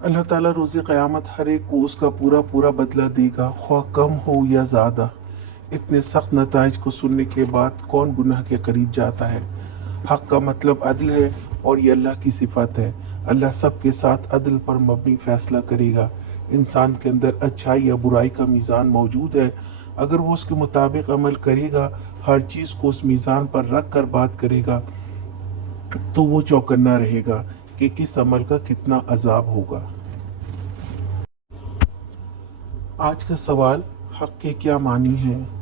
अल्लाह ताला रोज़े क़यामत हर एक को उसका पूरा पूरा बदला देगा, ख्वाह कम हो या ज़्यादा। इतने सख्त नताइज को सुनने के बाद कौन गुनाह के करीब जाता है। हक़ का मतलब अदल है और ये अल्लाह की सिफत है। अल्लाह सबके साथ अदल पर मबनी फ़ैसला करेगा। इंसान के अंदर अच्छाई या बुराई का मीज़ान मौजूद है। अगर वो उसके मुताबिक अमल करेगा, हर चीज़ को उस मीज़ान पर रख कर बात करेगा, तो वो चौकन्ना रहेगा कि किस अमल का कितना अजाब होगा। आज का सवाल, हक़ के क्या मानी हैं?